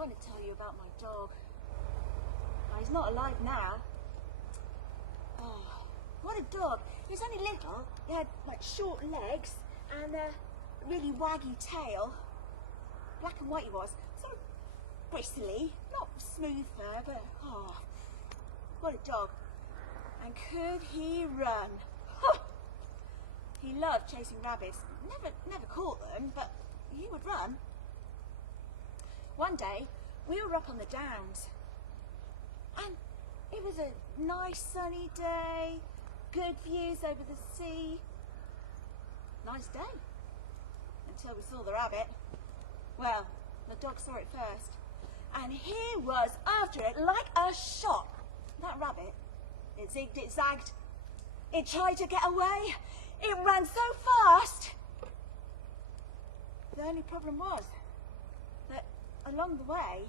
want to tell you about my dog. Oh, he's not alive now. Oh, what a dog. He was only little. He had like short legs and a really waggy tail. Black and white he was. Sort of bristly, not smooth fur, but oh, what a dog. And could he run? He loved chasing rabbits. Never caught them, but he would run. One day, we were up on the downs, and it was a nice sunny day, good views over the sea. Nice day, until we saw the rabbit. Well, the dog saw it first, and he was after it like a shot. That rabbit, it zigged, it zagged, it tried to get away, it ran so fast. The only problem was that along the way,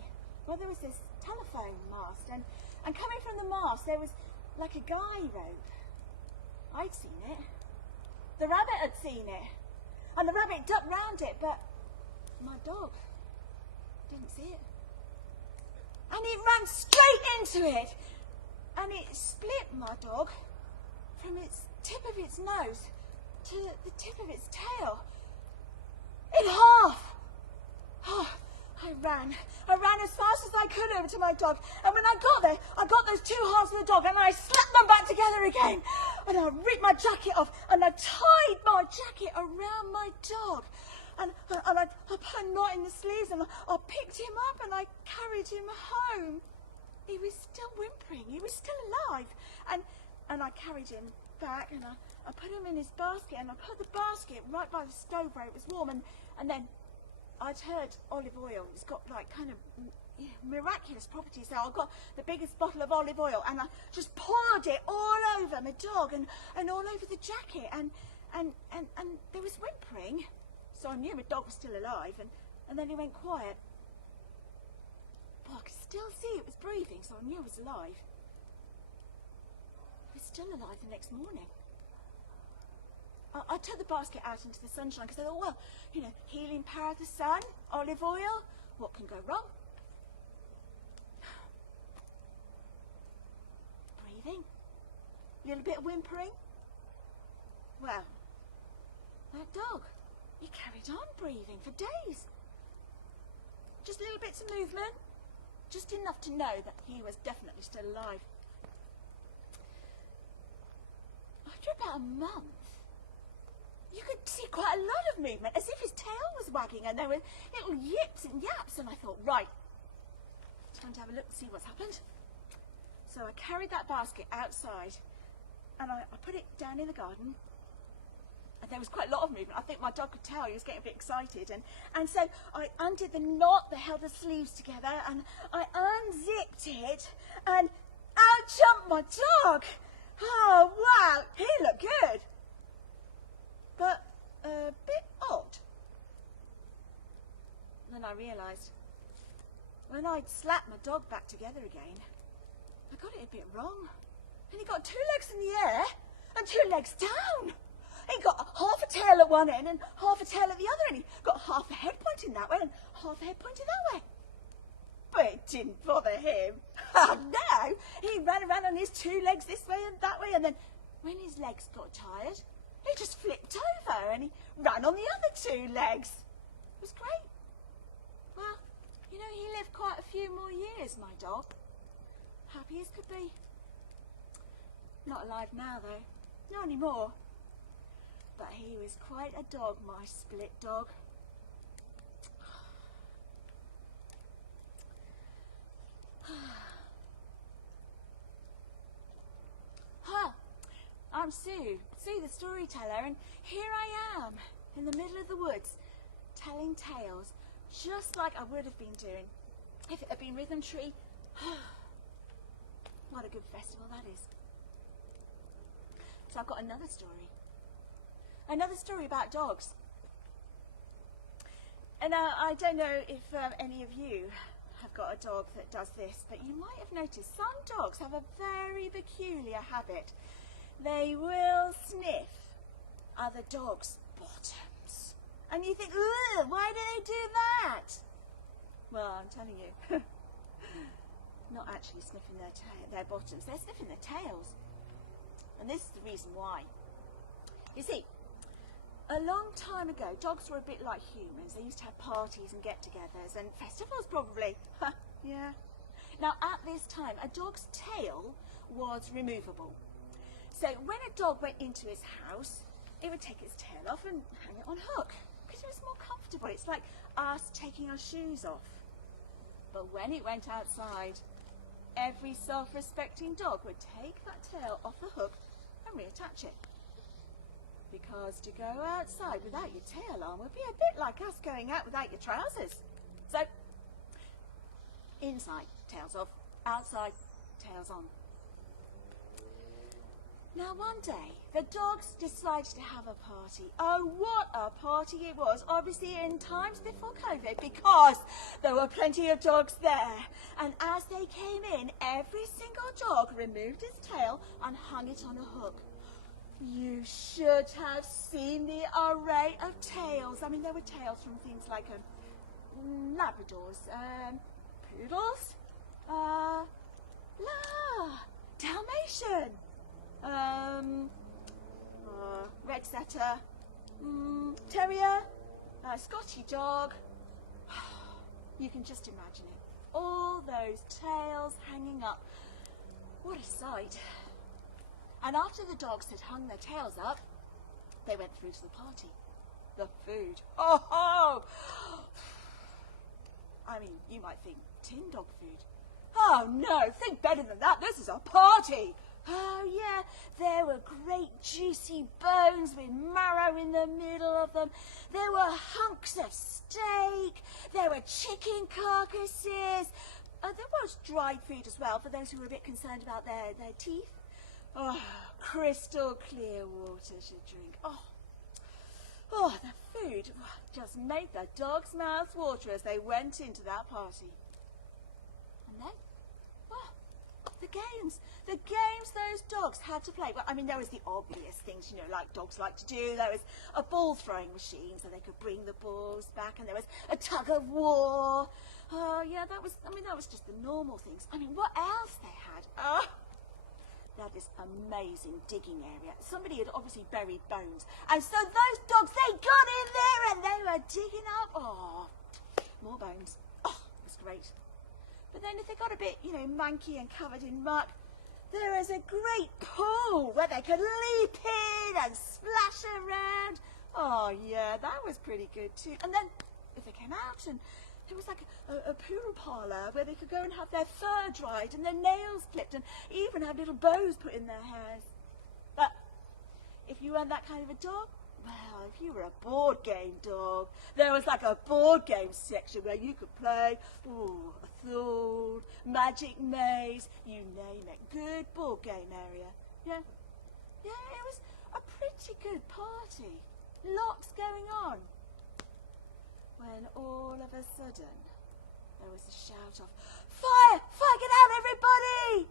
well, there was this telephone mast, and coming from the mast there was like a guy rope. I'd seen it. The rabbit had seen it, and the rabbit ducked round it, but my dog didn't see it. And it ran straight into it, and it split my dog from its tip of its nose to the tip of its tail in half. Oh, I ran as fast as I could over to my dog, and when I got there, I got those two halves of the dog and I slapped them back together again, and I ripped my jacket off and I tied my jacket around my dog, and I put a knot in the sleeves, and I picked him up and I carried him home. He was still whimpering, he was still alive, and I carried him back, and I put him in his basket, and I put the basket right by the stove where it was warm, and then I'd heard olive oil, it's got like kind of miraculous properties. So I got the biggest bottle of olive oil and I just poured it all over my dog and all over the jacket, and there was whimpering, so I knew my dog was still alive, and then he went quiet. But I could still see it was breathing, so I knew it was alive. It was still alive the next morning. I took the basket out into the sunshine because I thought, well, you know, healing power of the sun, olive oil, what can go wrong? Breathing, a little bit of whimpering. Well, that dog, he carried on breathing for days. Just little bits of movement, just enough to know that he was definitely still alive. After about a month, you could see quite a lot of movement, as if his tail was wagging, and there were little yips and yaps, and I thought, right, time to have a look and see what's happened. So I carried that basket outside, and I put it down in the garden, and there was quite a lot of movement. I think my dog could tell, he was getting a bit excited, and so I undid the knot that held the sleeves together, and I unzipped it, and out jumped my dog. Oh wow, he looked good, but a bit odd. Then I realised, when I'd slapped my dog back together again, I got it a bit wrong. And he got two legs in the air and two legs down. He got half a tail at one end and half a tail at the other end. He got half a head pointing that way and half a head pointing that way. But it didn't bother him. Oh no! He ran around on his two legs this way and that way, and then when his legs got tired, he just flipped over and he ran on the other two legs. It was great. Well, you know, he lived quite a few more years, my dog. Happy as could be. Not alive now though, not anymore. But he was quite a dog, my split dog. Huh. I'm Sue the storyteller, and here I am in the middle of the woods telling tales just like I would have been doing if it had been Rhythmtree. What a good festival that is. So I've got another story about dogs. And I don't know if any of you have got a dog that does this, but you might have noticed some dogs have a very peculiar habit. They will sniff other dogs' bottoms. And you think, ugh, why do they do that? Well, I'm telling you, not actually sniffing their bottoms, they're sniffing their tails. And this is the reason why. You see, a long time ago, dogs were a bit like humans. They used to have parties and get-togethers and festivals probably. Yeah. Now, at this time, a dog's tail was removable. So when a dog went into his house, it would take its tail off and hang it on hook, because it was more comfortable. It's like us taking our shoes off. But when it went outside, every self-respecting dog would take that tail off the hook and reattach it. Because to go outside without your tail on would be a bit like us going out without your trousers. So, inside, tails off, outside, tails on. Now one day, the dogs decided to have a party. Oh, what a party it was, obviously in times before COVID, because there were plenty of dogs there. And as they came in, every single dog removed its tail and hung it on a hook. You should have seen the array of tails. I mean, there were tails from things like Labradors, poodles, Dalmatian, red setter, terrier, Scotty dog. You can just imagine it. All those tails hanging up. What a sight. And after the dogs had hung their tails up, they went through to the party. The food. Oh! I mean, you might think tin dog food. Oh no, think better than that. This is a party. Oh yeah, there were great juicy bones with marrow in the middle of them. There were hunks of steak. There were chicken carcasses. There was dried food as well for those who were a bit concerned about their teeth. Oh, crystal clear water to drink. Oh, the food just made the dogs' mouths water as they went into that party. And then, the games those dogs had to play. Well, I mean, there was the obvious things, like dogs like to do. There was a ball throwing machine so they could bring the balls back, and there was a tug of war. Oh, yeah, that was just the normal things. I mean, what else they had? They had this amazing digging area. Somebody had obviously buried bones. And so those dogs, they got in there and they were digging up, more bones. Oh, it was great. But then if they got a bit, manky and covered in muck, there was a great pool where they could leap in and splash around. Oh, yeah, that was pretty good too. And then if they came out, and there was like a pool parlour where they could go and have their fur dried and their nails clipped and even have little bows put in their hairs. But if you weren't that kind of a dog, well, if you were a board game dog, there was like a board game section where you could play, a Thule, Magic Maze, you name it. Good board game area. Yeah, it was a pretty good party. Lots going on. When all of a sudden, there was a shout of, "Fire! Fire! Get out, everybody!"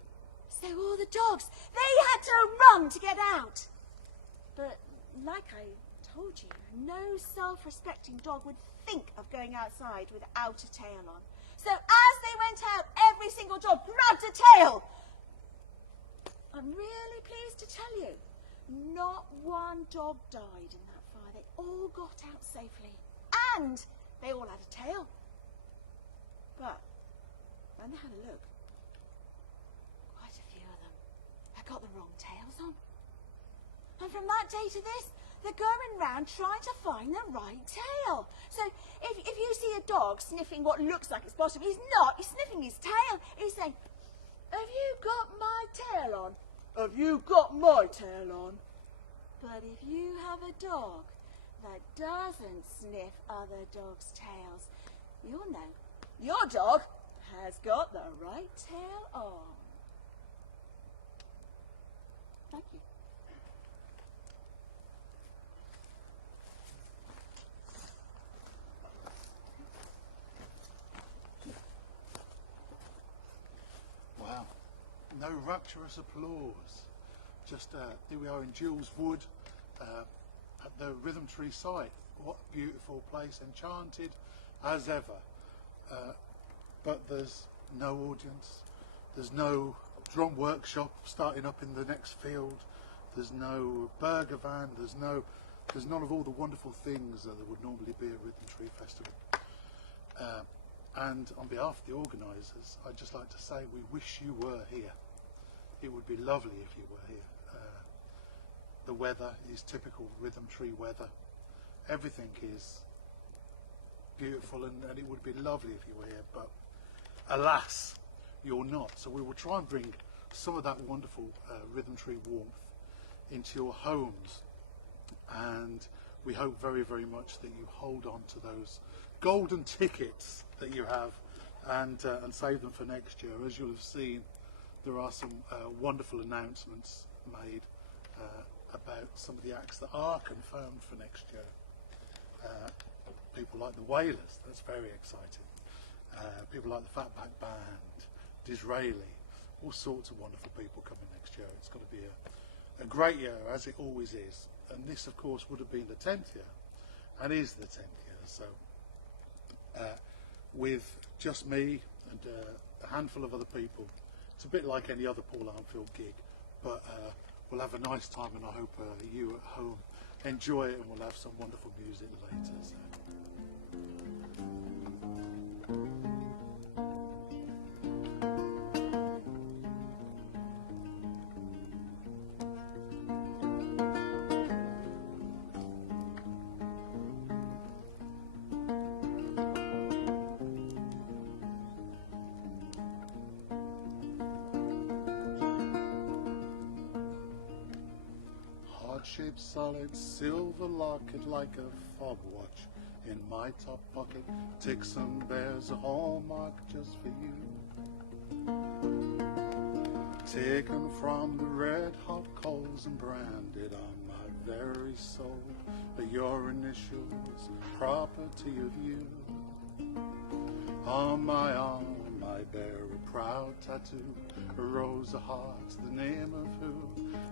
So all the dogs, they had to run to get out. But like I told you, no self-respecting dog would think of going outside without a tail on. So as they went out, every single dog grabbed a tail. I'm really pleased to tell you, not one dog died in that fire. They all got out safely. And they all had a tail. But when they had a look, quite a few of them had got the wrong tails on. And from that day to this, they're going round trying to find the right tail. So if you see a dog sniffing what looks like its bottom, he's not. He's sniffing his tail. He's saying, "Have you got my tail on? Have you got my tail on?" But if you have a dog that doesn't sniff other dogs' tails, you'll know your dog has got the right tail on. Thank you. Wow, no rapturous applause. Just here we are in Jules Wood at the Rhythmtree site. What a beautiful place, enchanted as ever. but there's no audience. There's no drum workshop starting up in the next field. There's no burger van. There's none of all the wonderful things that there would normally be at Rhythmtree Festival. And on behalf of the organisers, I'd just like to say we wish you were here. It would be lovely if you were here. The weather is typical Rhythmtree weather. Everything is beautiful, and it would be lovely if you were here, but alas, you're not. So we will try and bring some of that wonderful Rhythmtree warmth into your homes, and we hope very, very much that you hold on to those golden tickets that you have and save them for next year. As you'll have seen, there are some wonderful announcements made about some of the acts that are confirmed for next year. People like the Wailers, that's very exciting. People like the Fatback Band, Disraeli, all sorts of wonderful people coming next year. It's going to be a great year, as it always is. And this, of course, would have been the 10th year, and is the 10th year. So with just me and a handful of other people, it's a bit like any other Paul Armfield gig, but we'll have a nice time, and I hope you at home enjoy it, and we'll have some wonderful music later. So. Heart-shaped solid silver locket like a fob watch in my top pocket. Tixon bears a hallmark just for you, taken from the red hot coals and branded on my very soul. But your initials, property of you. On my arm I bear a proud tattoo, a rose of hearts, the name of who,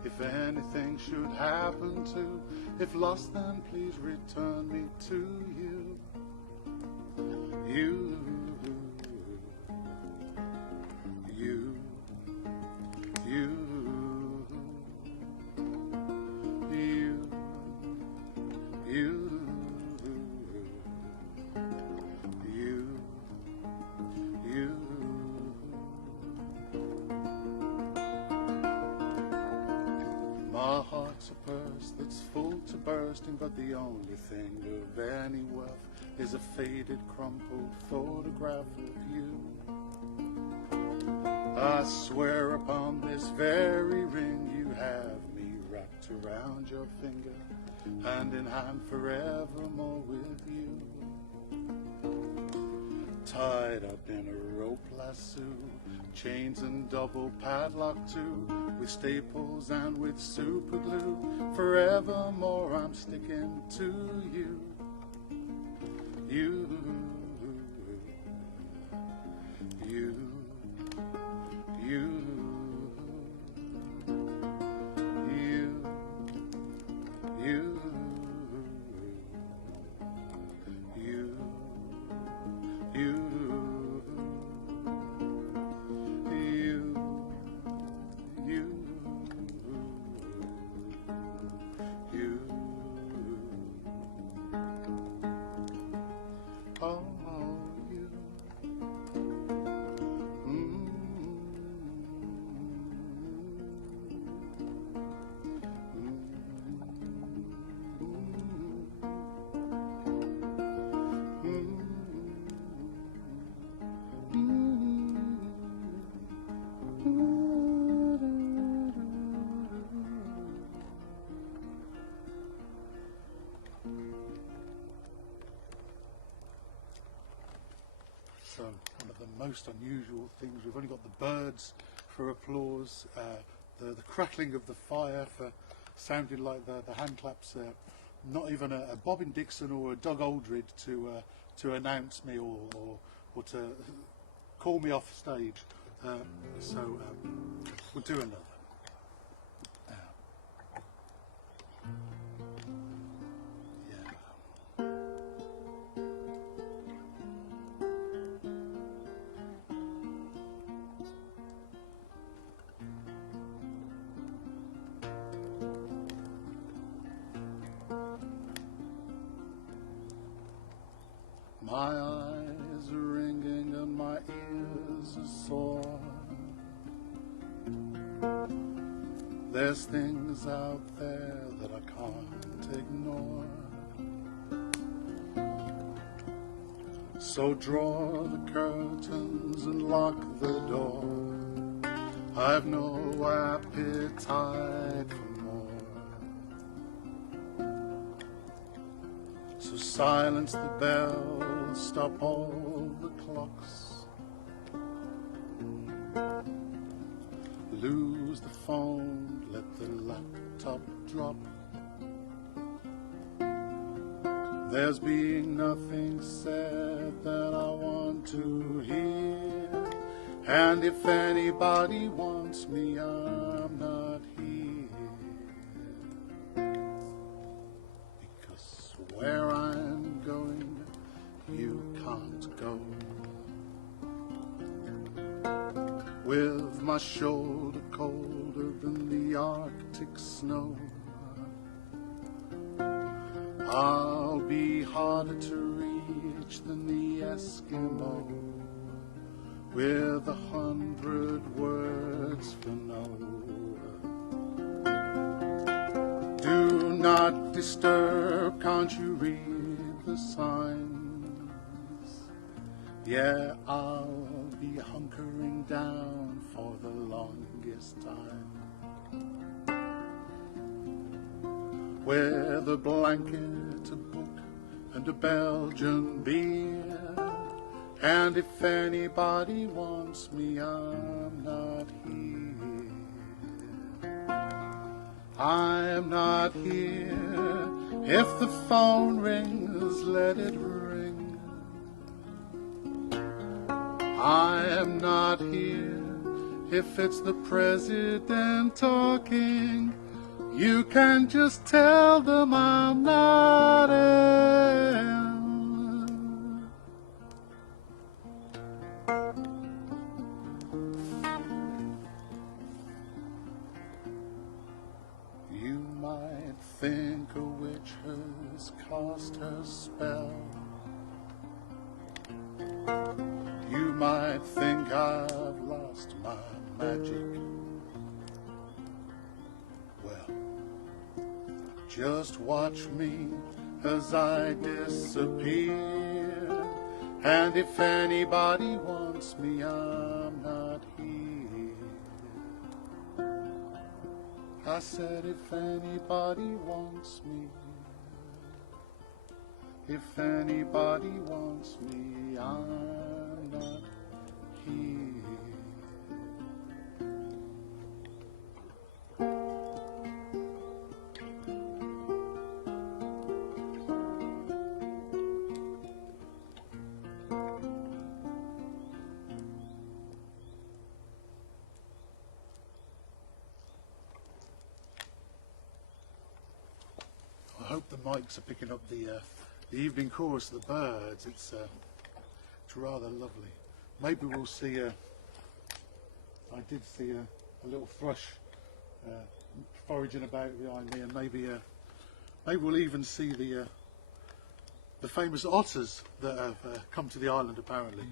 if anything should happen to, if lost then please return me to you. You, you, you, you, you. My heart's a purse that's full to bursting, but the only thing of any worth is a faded, crumpled photograph of you. I swear upon this very ring you have me wrapped around your finger, hand in hand forevermore with you. Tied up in a rope lasso, chains and double padlock too, with staples and with super glue, forevermore I'm sticking to you. You, you, you, you, you, you, you. So one of the most unusual things, we've only got the birds for applause, the crackling of the fire for sounding like the hand claps, not even a Bobbin Dixon or a Doug Aldred to announce me or to call me off stage. So we'll do another. My eyes are ringing and my ears are sore. There's things out there that I can't ignore. So draw the curtains and lock the door. I've no appetite for more. So silence the bells, stop all the clocks. Lose the phone, let the laptop drop. There's being nothing said that I want to hear. And if anybody wants me, I'm not here. Because where I'm going, you can't go. With my shoulder colder than the Arctic snow, I'll be harder to reach than the Eskimo, with 100 words for no. Do not disturb, can't you read the signs? Yeah, I'll be hunkering down for the longest time. With a blanket, a book, and a Belgian beer. And if anybody wants me, I'm not here. I'm not here. If the phone rings, let it ring. I am not here. If it's the president talking, you can just tell them I'm not in. You might think a witch has cast her spell. You might think I've lost my magic. Well, just watch me as I disappear. And if anybody wants me, I'm not here. I said if anybody wants me, if anybody wants me, I'm not here. I hope the mics are picking up the evening chorus of the birds. It's rather lovely. Maybe we'll see I did see a little thrush foraging about behind me, and maybe we'll even see the famous otters that have come to the island apparently.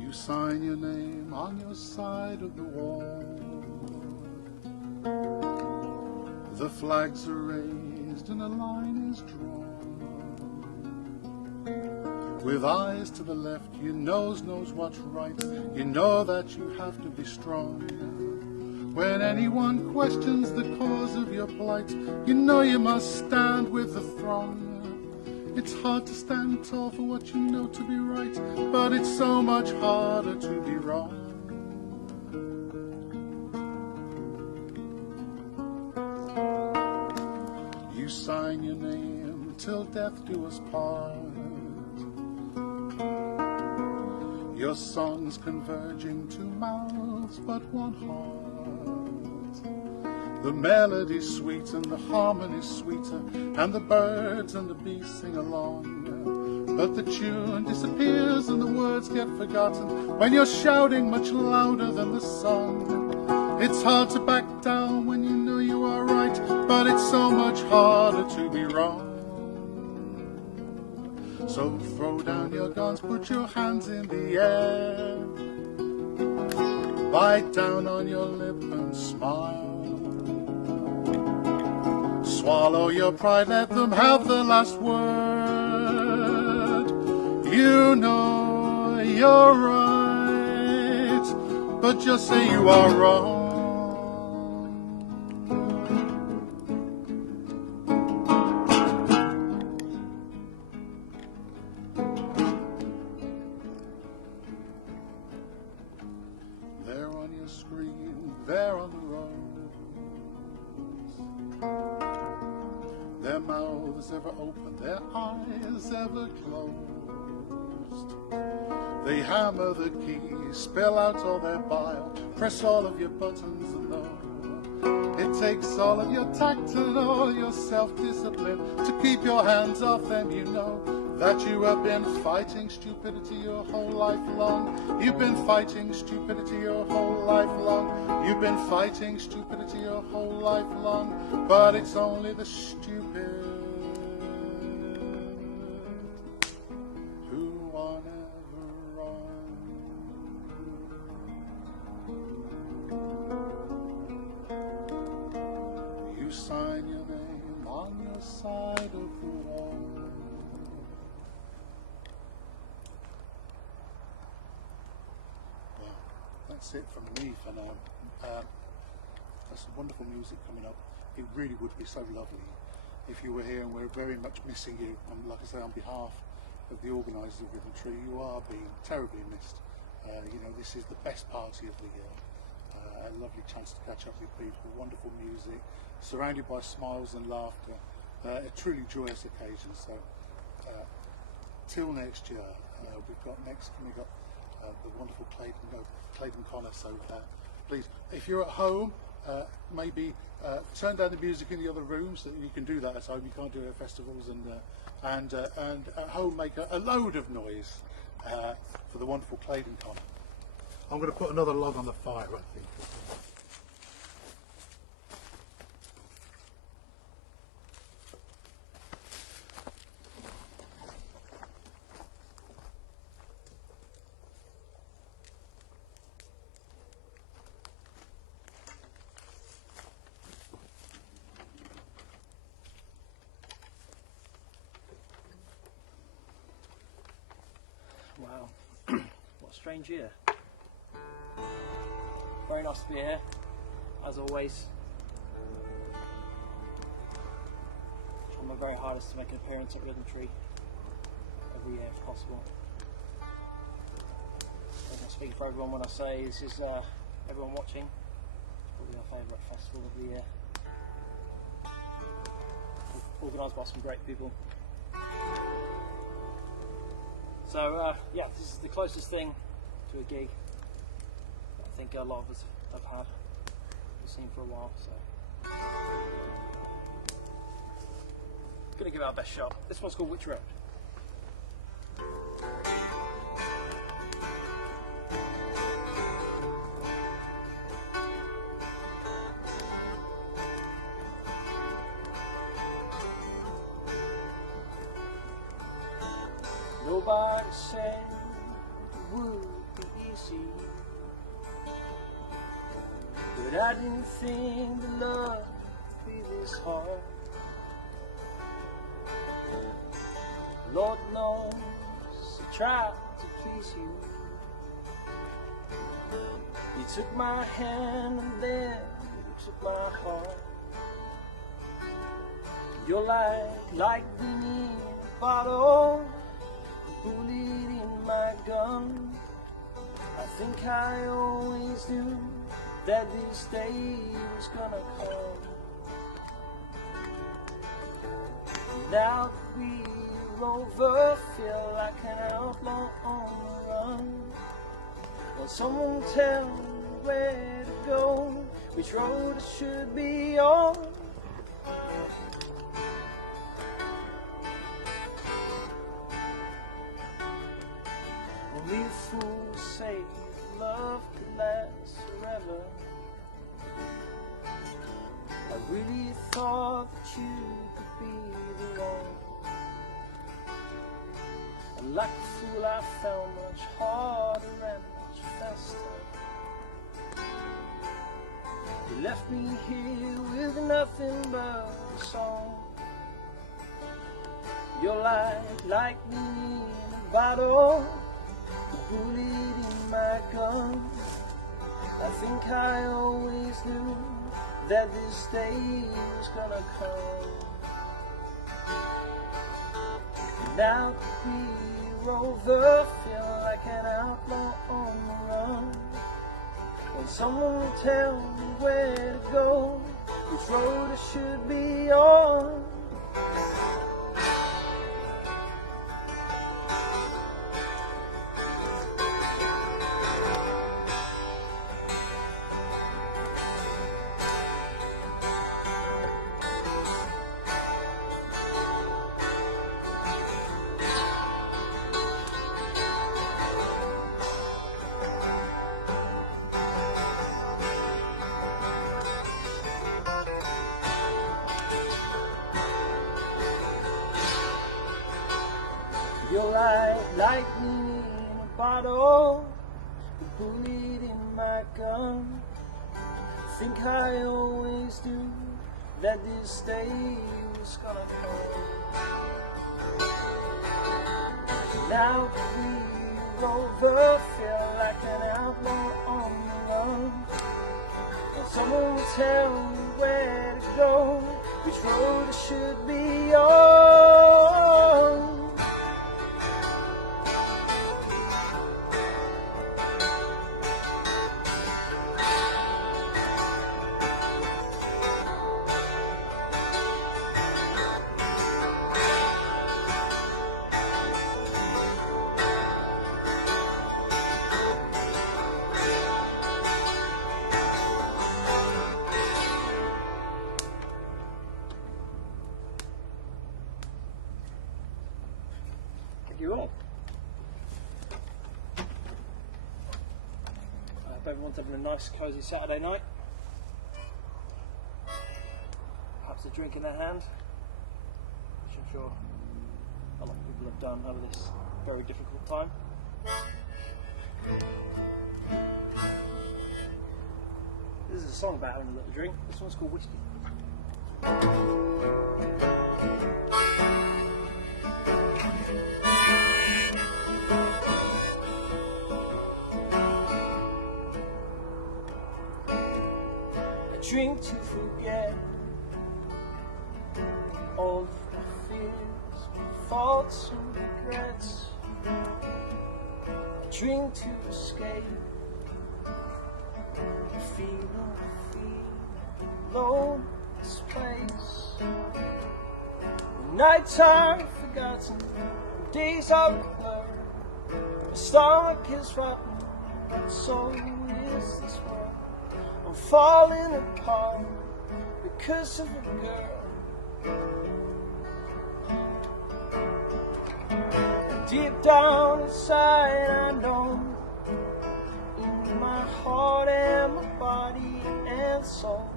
You sign your name on your side of the wall. The flags are raised and a line is drawn. With eyes to the left, your nose knows what's right. You know that you have to be strong. When anyone questions the cause of your plight, you know you must stand with the throng. It's hard to stand tall for what you know to be right, but it's so much harder to be wrong. You sign your name till death do us part. Your songs converging to mouths but one heart. The melody's sweet and the harmony's sweeter, and the birds and the bees sing along. But the tune disappears and the words get forgotten when you're shouting much louder than the song. It's hard to back down when you know you are right, but it's so much harder to be wrong. So throw down your guns, put your hands in the air, bite down on your lip and smile. Swallow your pride, let them have the last word. You know you're right, but just say you are wrong. There on your screen, there on the road, their mouths ever open, their eyes ever closed. They hammer the keys, spill out all their bile, press all of your buttons and know. It takes all of your tact and all your self-discipline to keep your hands off them. You know that you have been fighting stupidity your whole life long. You've been fighting stupidity your whole life long. You've been fighting stupidity your whole life long. But it's only the stupid who are never wrong. You sign your name on your side of the wall. That's it from me for now. That's some wonderful music coming up. It really would be so lovely if you were here, and we're very much missing you. And like I say, on behalf of the organisers of Rhythmtree, you are being terribly missed. You know, this is the best party of the year. A lovely chance to catch up with people, wonderful music, surrounded by smiles and laughter. A truly joyous occasion. So, till next year, we've got next coming up the wonderful Claydon Conner. So please, if you're at home, maybe turn down the music in the other rooms. So you can do that at home. You can't do it at festivals, and at home make a load of noise for the wonderful Claydon Conner. I'm going to put another log on the fire, I think. Wow, what a strange year. Very nice to be here, as always. Try my very hardest to make an appearance at Rhythmtree every year if possible. I think I speak for everyone when I say this is everyone watching. It's probably our favourite festival of the year. Organised by some great people. So yeah, this is the closest thing to a gig I think a lot of us have had, we've seen for a while, so gonna give it our best shot. This one's called Which Road? Nobody said it would be easy, but I didn't think that love would be this hard. Lord knows I tried to please you. You took my hand and then you took my heart. You're like the in a bottle, bullet in my gun. I think I always knew that this day was gonna come. Now that we're over, feel like an outlaw on the run. Will someone tell me where to go? which road I should be on. Only a fool will say love could last forever. I really thought that you could be the one. And like a fool I fell much harder and much faster. You left me here with nothing but a song. You're like me in a bottle, a bullet in my gun. I think I always knew that this day was gonna come. And now that we're over, feel like an outlaw on the run. When someone will tell me where to go, which road I should be on. You're like lightning in a bottle, a bullet in my gun. I think I always knew that this day was gonna come. Now we're over, feel like an outlaw on the run. And someone will tell me where to go, which road I should be on. You all. I hope everyone's having a nice cosy Saturday night. Perhaps a drink in their hand, which I'm sure a lot of people have done over this very difficult time. This is a song about having a little drink. This one's called Whiskey. Drink to forget all of my fears, my faults and regrets. A drink to escape the feeling alone in space. Nighttime forgotten, days are blurred. My stomach is rotten, and so is this world. I'm falling apart because of a girl. And deep down inside I know, in my heart and my body and soul,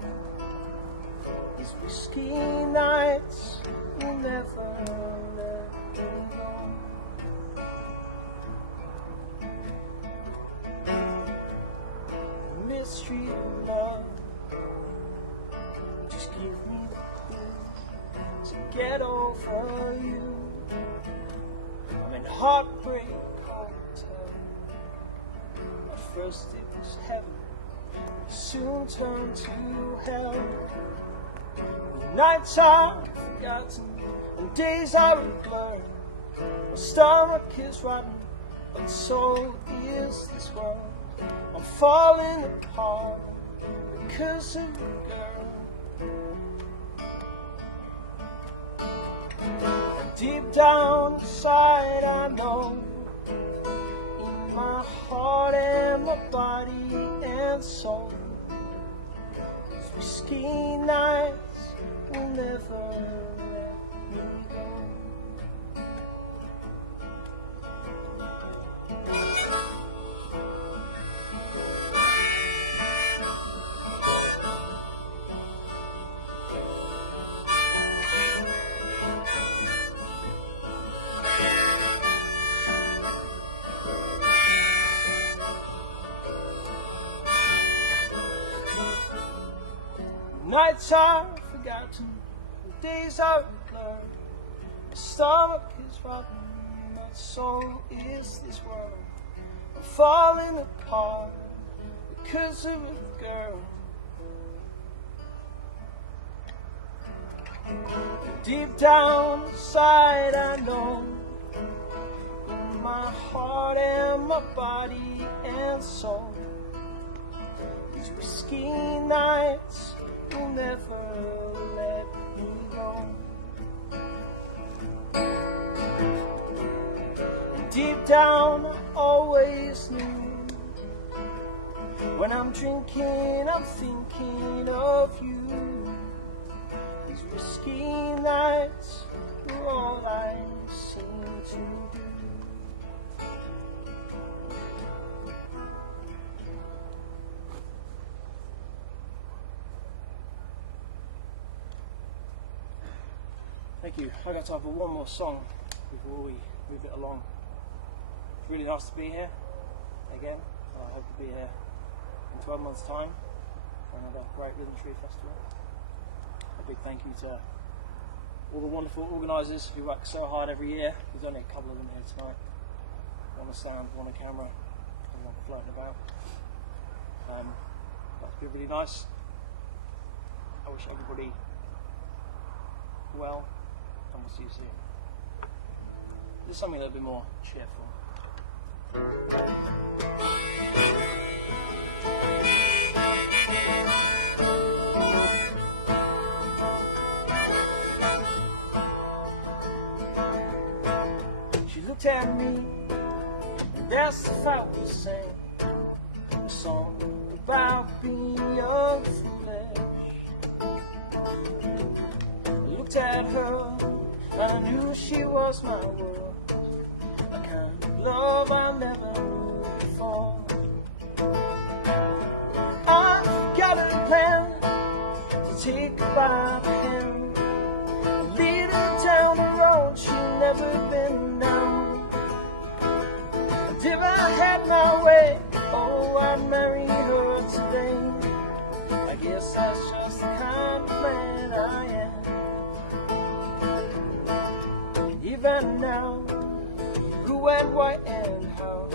these whiskey nights will never let me go. Mystery of love, just give me the clue to get over you. I'm in heartbreak hotel. At first it was heaven, soon turned to hell. Nights are forgotten and days are blurred. My stomach is rotten, but so is this world. I'm falling apart because of a girl. And deep down inside I know, in my heart and my body and soul, whiskey nights will never let me go. Nights are forgotten, the days are blurred. My stomach is rotten, my soul is this world. I'm falling apart because of a girl. Deep down inside I know, in my heart and my body and soul, these whiskey nights will never let me go. And deep down I always knew, when I'm drinking I'm thinking of you. These whiskey nights are all I seem to do. Thank you. I got time for one more song before we move it along. It's really nice to be here again. I hope to be here in 12 months' time for another great Rhythmtree Festival. A big thank you to all the wonderful organisers who work so hard every year. There's only a couple of them here tonight. One on sound, one on camera, and one floating about. That's been really nice. I wish everybody well, and we'll see you soon. This is something a little bit more cheerful. She looked at me and asked if I would sing a song about being young and foolish. Looked at her and I knew she was my world, a kind of love I never knew before. I've got a plan to take her by the hand and lead her down the road she'd never been down. And if I had my way, oh, I'd marry her today. I guess that's just the kind of man I am. Even now, who and why and how,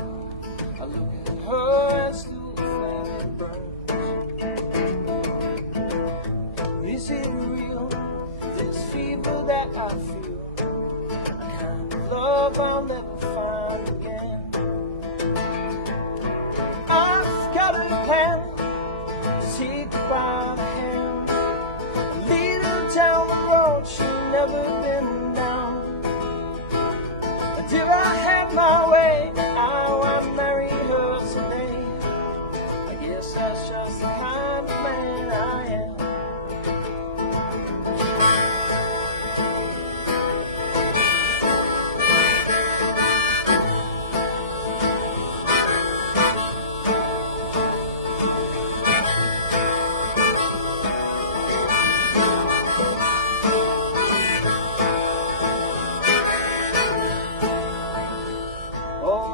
I look at her and still flame burns. Is it real, this fever that I feel, a kind of love I'll never find again? I've got a plan to take her by the hand and lead her down the road she'd never been down. If I had my way, I would marry her today. I guess that's just the kind of man I am.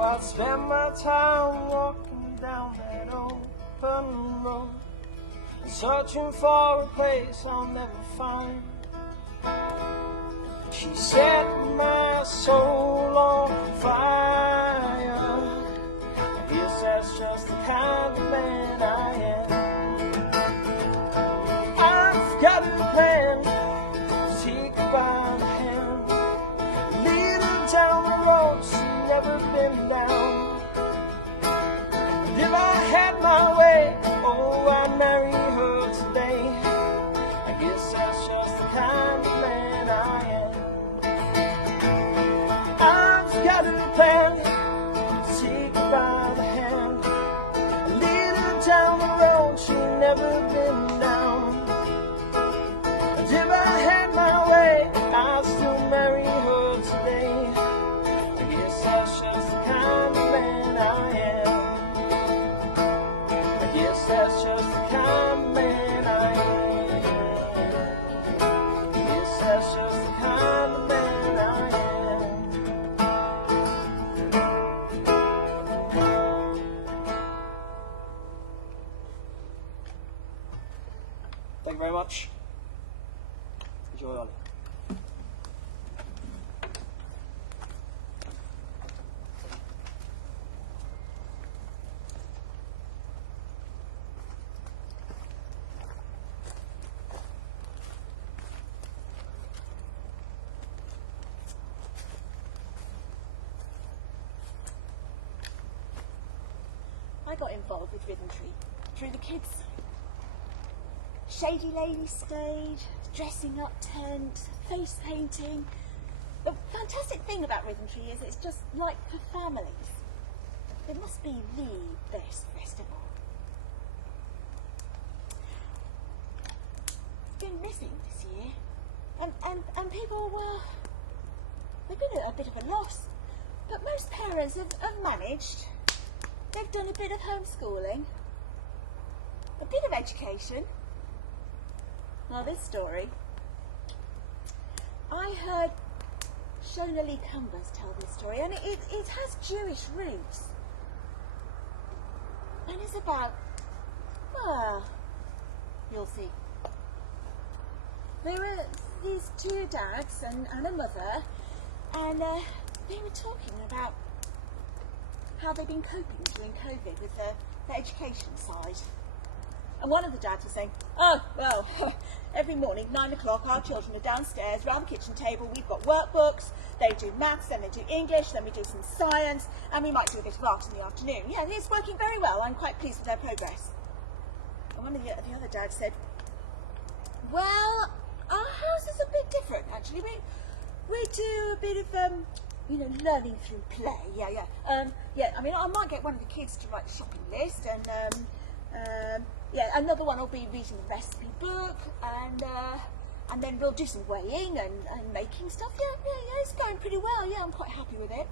I'd spend my time walking down that open road and searching for a place I'll never find. She set my soul on fire. I guess that's just the kind of man I am. I've got a plan to take her by the hand, lead her down the road she's never been down. And if I had my way, oh, I'd marry her today. I guess that's just the kind of man I am. just the kind of man I am. Thank you very much. Enjoy, Oly. I got involved with Rhythmtree through the kids. Shady lady stage, dressing up tent, face painting. The fantastic thing about Rhythmtree is it's just like for families. It must be the best festival. It's been missing this year. And people were, they've been at a bit of a loss. But most parents have managed. They've done a bit of homeschooling, a bit of education. Now this story, I heard Oly Rivers tell this story, and it has Jewish roots. And it's about, well, you'll see. There were these two dads and a mother, and they were talking about how they've been coping during COVID with the education side. And one of the dads was saying, oh, well, every morning, 9 o'clock, our children are downstairs around the kitchen table. We've got workbooks, they do maths, then they do English, then we do some science, and we might do a bit of art in the afternoon. Yeah, it's working very well. I'm quite pleased with their progress. And one of the other dads said, well, our house is a bit different, actually. We do a bit of, learning through play. Yeah. I mean, I might get one of the kids to write a shopping list, and another one will be reading a recipe book, and then we'll do some weighing and making stuff. Yeah, it's going pretty well. Yeah, I'm quite happy with it.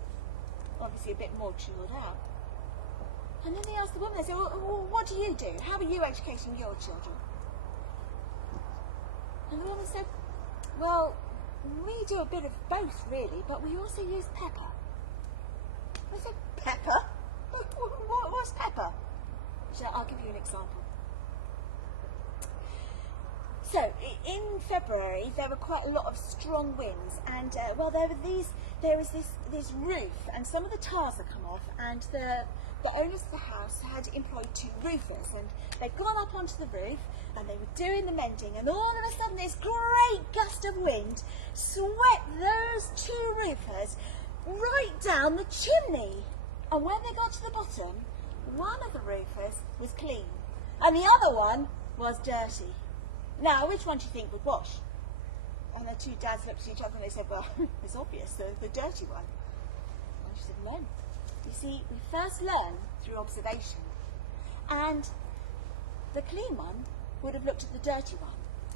Obviously, a bit more chilled out. And then they asked the woman, they said, well, what do you do? How are you educating your children? And the woman said, well, we do a bit of both, really, but we also use pepper. I said, pepper? What's pepper? So I'll give you an example. So in February there were quite a lot of strong winds, and there was this roof, and some of the tiles had come off, and the owners of the house had employed 2 roofers, and they'd gone up onto the roof and they were doing the mending, and all of a sudden this great gust of wind swept those 2 roofers right down the chimney. And when they got to the bottom, one of the roofers was clean and the other one was dirty. Now, which one do you think would wash? And the 2 dads looked at each other and they said, well, it's obvious, the dirty one. And she said, no. You see, we first learn through observation. And the clean one would have looked at the dirty one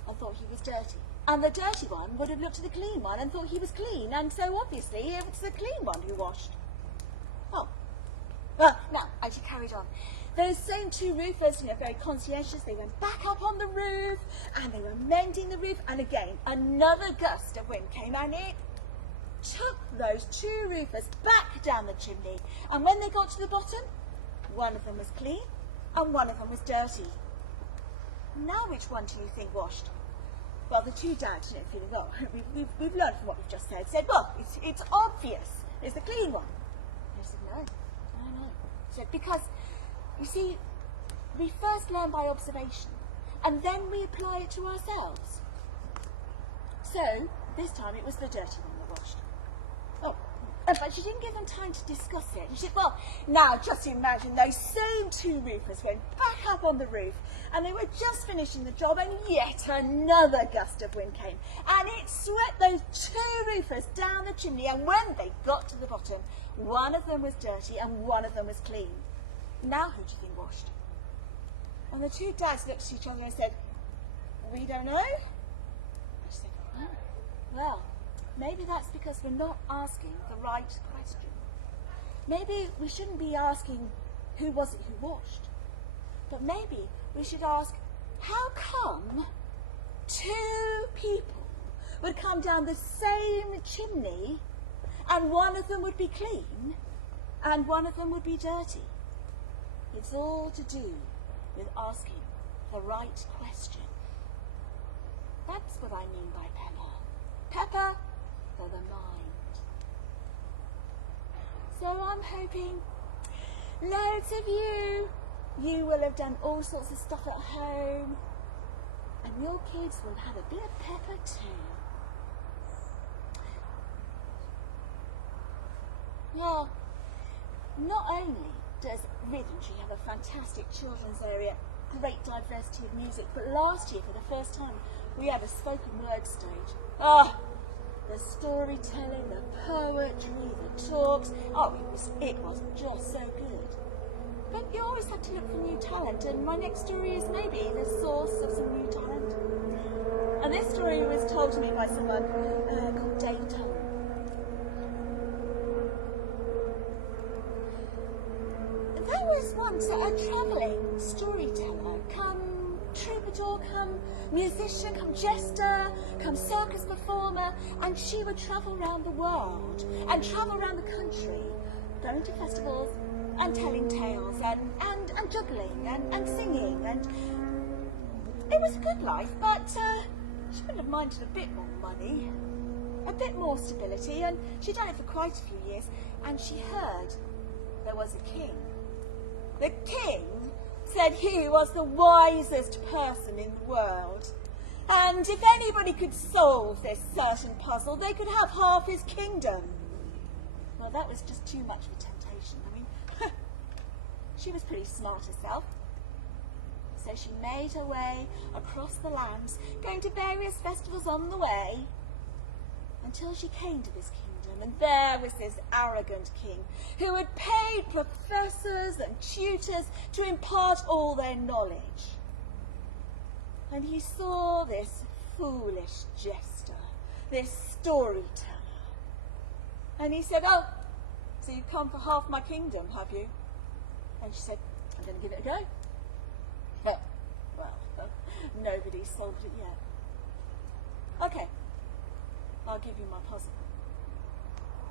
and thought he was dirty. And the dirty one would have looked at the clean one and thought he was clean. And so obviously it's the clean one who washed. Oh. Well, now, as she carried on, those same 2 roofers, very conscientious, they went back up on the roof and they were mending the roof, and again, another gust of wind came and it took those 2 roofers back down the chimney. And when they got to the bottom, one of them was clean and one of them was dirty. Now which one do you think washed? Well, the 2 dads, feeling, well, we've learned from what we've just said, well, it's obvious, it's the clean one. And I said, no. So, because, you see, we first learn by observation, and then we apply it to ourselves. So, this time it was the dirty one that washed. Oh, but she didn't give them time to discuss it. She said, well, now just imagine those same 2 roofers went back up on the roof, and they were just finishing the job, and yet another gust of wind came, and it swept those 2 roofers down the chimney, and when they got to the bottom, one of them was dirty and one of them was clean. Now who do you think washed? And the 2 dads looked at each other and said, we don't know. I said, oh, well, maybe that's because we're not asking the right question. Maybe we shouldn't be asking who was it who washed, but maybe we should ask, how come 2 people would come down the same chimney, and one of them would be clean and one of them would be dirty. It's all to do with asking the right question. That's what I mean by pepper. Pepper for the mind. So I'm hoping loads of you will have done all sorts of stuff at home, and your kids will have a bit of pepper too. Well, not only does Rhythmtree have a fantastic children's area, great diversity of music, but last year, for the first time, we had a spoken word stage. The storytelling, the poetry, the talks. It was just so good. But you always have to look for new talent, and my next story is maybe the source of some new talent. And this story was told to me by someone called Dave Tom. There was once a travelling storyteller, come troubadour, come musician, come jester, come circus performer, and she would travel around the world and travel around the country, going to festivals and telling tales and juggling and singing, and it was a good life, but she wouldn't have minded a bit more money, a bit more stability, and she'd done it for quite a few years, and she heard there was a king. The king said he was the wisest person in the world, and if anybody could solve this certain puzzle, they could have half his kingdom. Well, that was just too much of a temptation. I mean, she was pretty smart herself. So she made her way across the lands, going to various festivals on the way, until she came to this kingdom, and there was this arrogant king who had paid professors and tutors to impart all their knowledge. And he saw this foolish jester, this storyteller, and he said, "Oh, so you've come for half my kingdom, have you?" And she said, "I'm going to give it a go." Well, nobody's solved it yet. Okay, I'll give you my puzzle.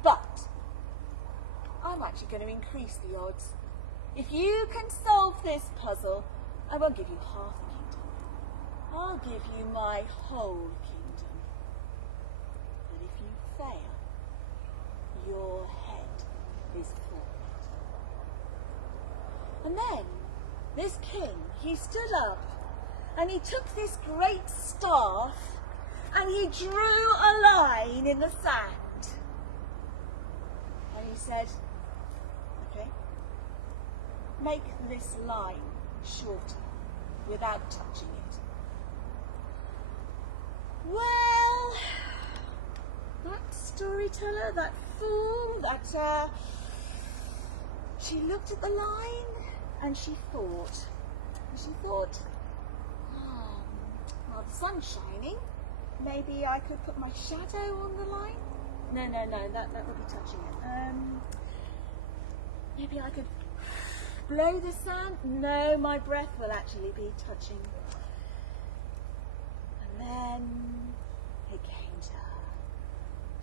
But I'm actually going to increase the odds. If you can solve this puzzle, I won't give you half the kingdom. I'll give you my whole kingdom. But if you fail, your head is forfeit. And then this king, he stood up and he took this great staff and he drew a line in the sand. And he said, "Okay, make this line shorter without touching it." Well, that storyteller, that fool, she looked at the line and she thought, well, the sun's shining. Maybe I could put my shadow on the line. No, that would be touching it. Maybe I could blow the sand. No, my breath will actually be touching. And then it came to her.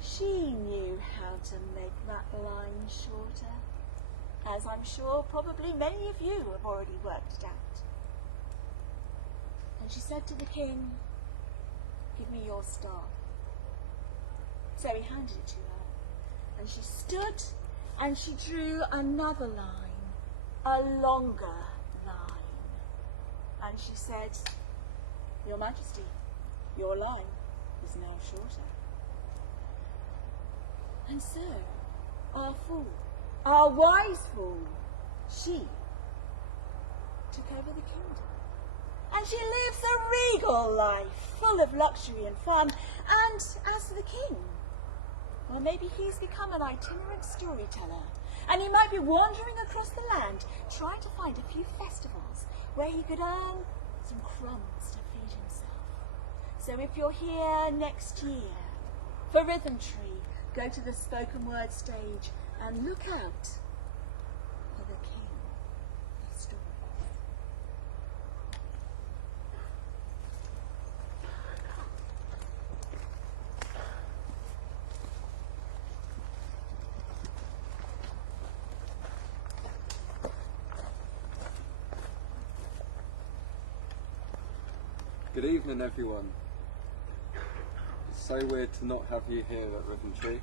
She knew how to make that line shorter, as I'm sure probably many of you have already worked it out. And she said to the king, "Give me your staff." So he handed it to her, and she stood and she drew another line, a longer line, and she said, "Your Majesty, your line is now shorter." And so our fool, our wise fool, she took over the kingdom. And she lives a regal life, full of luxury and fun. And as for the king, well, maybe he's become an itinerant storyteller, and he might be wandering across the land, trying to find a few festivals where he could earn some crumbs to feed himself. So if you're here next year for Rhythmtree, go to the spoken word stage and look out for the king of stories. Good evening, everyone. It's so weird to not have you here at Rhythmtree.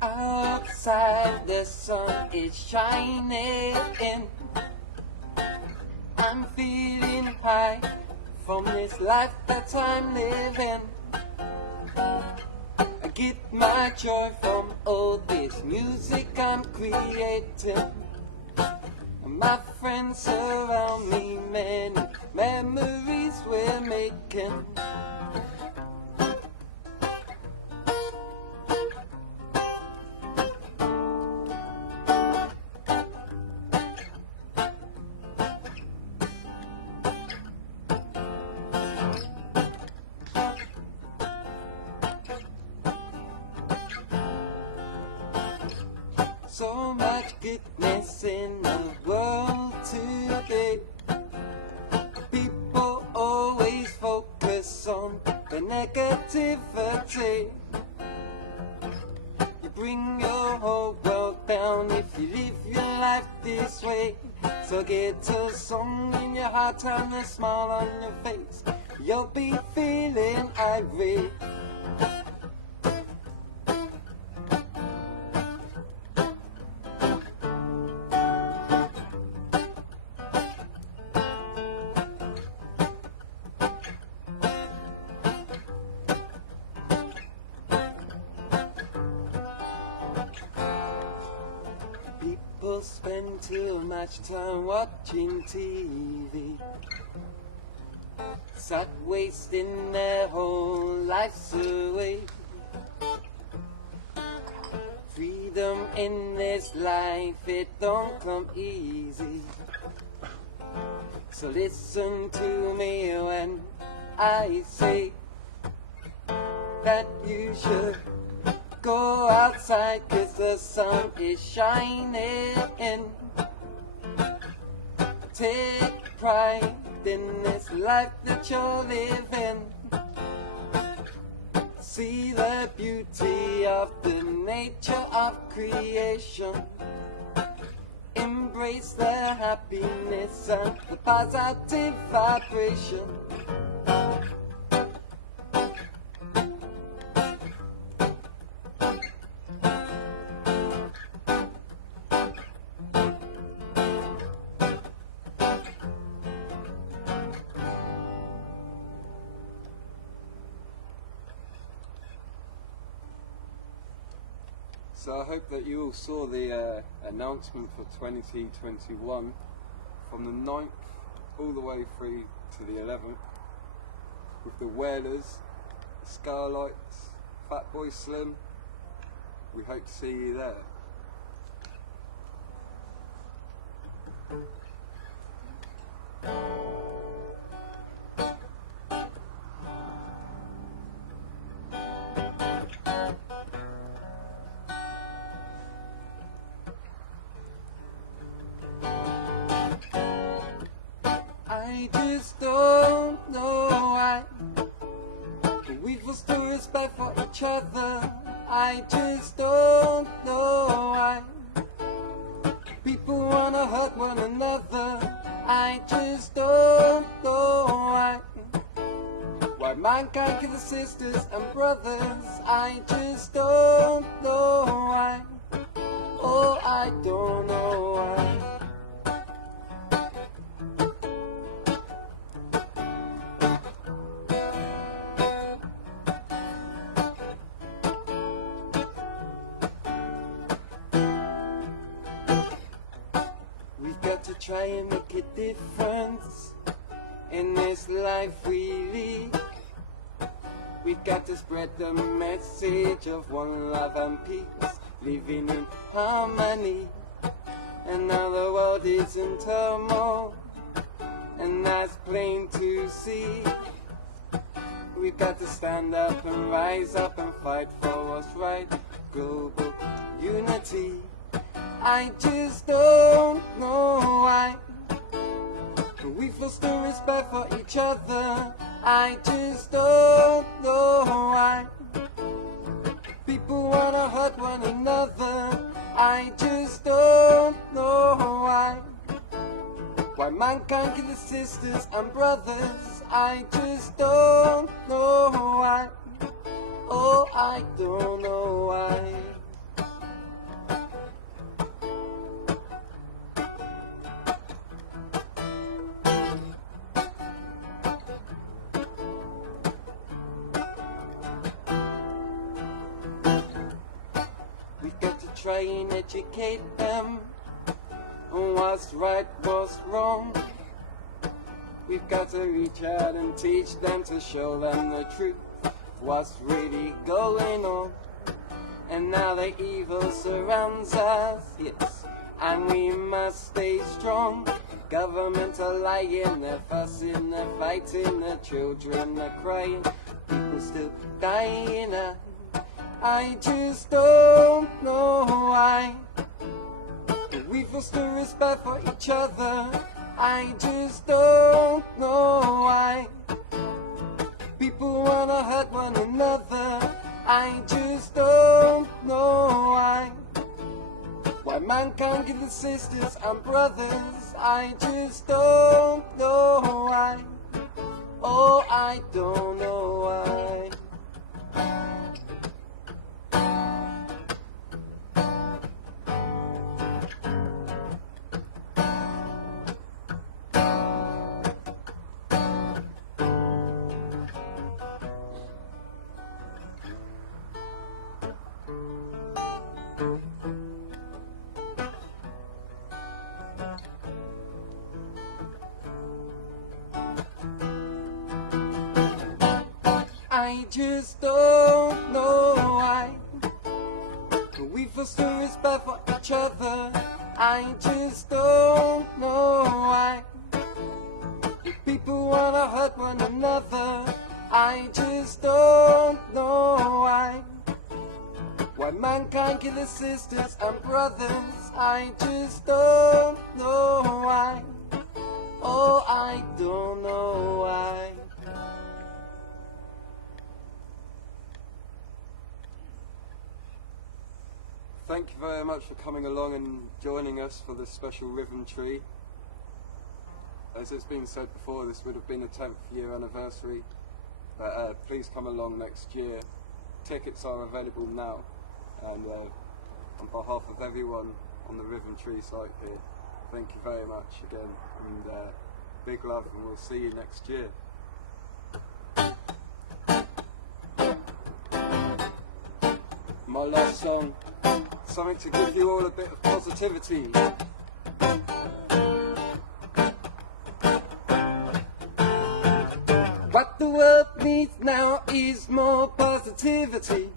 Outside the sun is shining. I'm feeling high from this life that I'm living. I get my joy from all this music I'm creating. And my friends surround me, many memories we're making. So much goodness in the world today. People always focus on the negativity. You bring your whole world down if you live your life this way. So get a song in your heart and a smile on your face. You'll be feeling irate. People spend too much time watching TV, start wasting their whole lives away. Freedom in this life, it don't come easy. So listen to me when I say that you should go outside, 'cause the sun is shining. Take pride in this life that you're living. See the beauty of the nature of creation. Embrace the happiness and the positive vibration. So I hope that you all saw the announcement for 2021 from the 9th all the way through to the 11th with the Whalers, Starlights, Fatboy Slim. We hope to see you there. I just don't know why we forced to respect for each other. I just don't know why people wanna hurt one another. I just don't know why mankind kills sisters and brothers. I just don't know why. Oh, I don't know why. To try and make a difference in this life we live. We've got to spread the message of one love and peace, living in harmony. And now the world is in turmoil, and that's plain to see. We've got to stand up and rise up and fight for what's right, global unity. I just don't know why we forced to respect for each other. I just don't know why. People wanna hurt one another. I just don't know why. Why mankind kill his sisters and brothers. I just don't know why. Oh, I don't know why. We've got to try and educate them on what's right, what's wrong. We've got to reach out and teach them, to show them the truth, what's really going on. And now the evil surrounds us, yes, and we must stay strong. Governments are lying, they're fussing, they're fighting, the children are crying, people still dying. I just don't know why. We foster respect for each other. I just don't know why. People wanna hurt one another. I just don't know why. Why mankind kill the sisters and brothers. I just don't know why. Oh, I don't know why. I just don't know why. We foster respect for each other. I just don't know why. People wanna hurt one another. I just don't know why. Why mankind kill his sisters and brothers. I just don't know why. Oh, I don't know why. Thank you very much for coming along and joining us for this special Rhythmtree. As it's been said before, this would have been a 10th year anniversary, but please come along next year. Tickets are available now, and on behalf of everyone on the Rhythmtree site here, thank you very much again, and big love, and we'll see you next year. My last song, something to give you all a bit of positivity. What the world needs now is more positivity.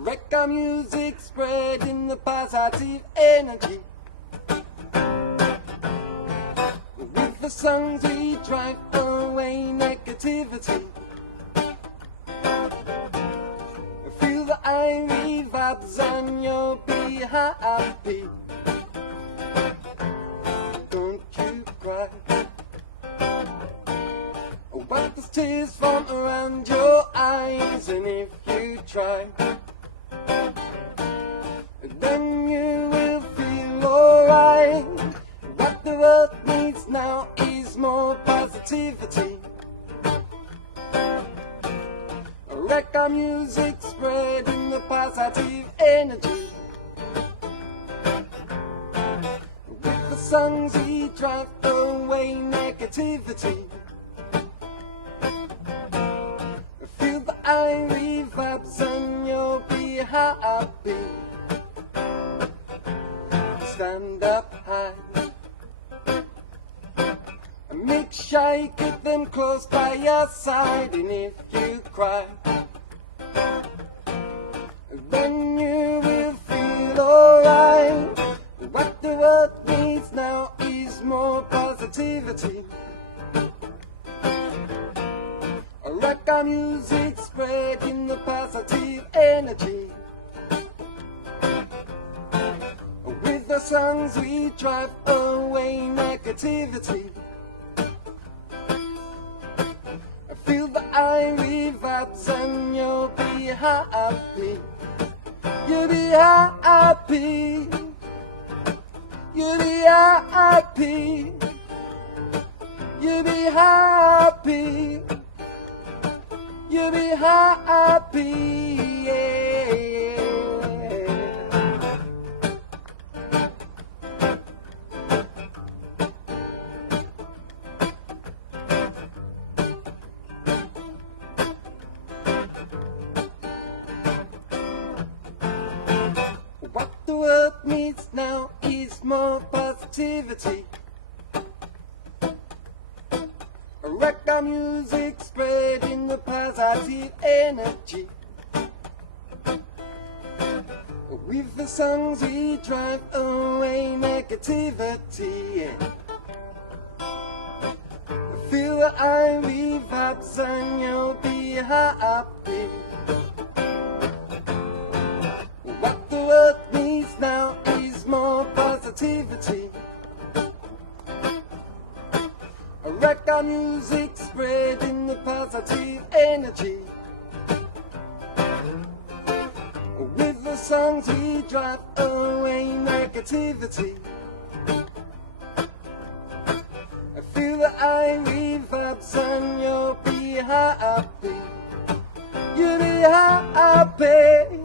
Reggae music spreading the positive energy. With the songs we drive away negativity. Feel the irie vibes and you'll be happy. Don't you cry. Wipe the tears from around your eyes, and if you try, then you will feel alright. What the world needs now is more positivity. Reggae music spreading the positive energy. With the songs we drive away negativity. Feel the irie vibes and you'll be happy. Stand up high. Make sure you keep them close by your side. And if you cry, then you will feel alright. What the world needs now is more positivity. Reggae music spreading the positive energy. With the songs we drive away negativity. irie vibes and you'll be happy. You'll be happy. You'll be happy. You'll be happy. You'll be happy. Yeah. What the world needs now is more positivity. Reggae music spreading the positive energy. With the songs we drive away negativity. Yeah. Feel the irie vibes and you'll be happy. What the world needs now is more positivity. Reggae music spreading the positive energy. With the songs we drive away negativity. Feel the irie vibes and you'll be happy. You'll be happy.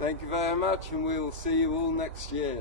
Thank you very much, and we will see you all next year.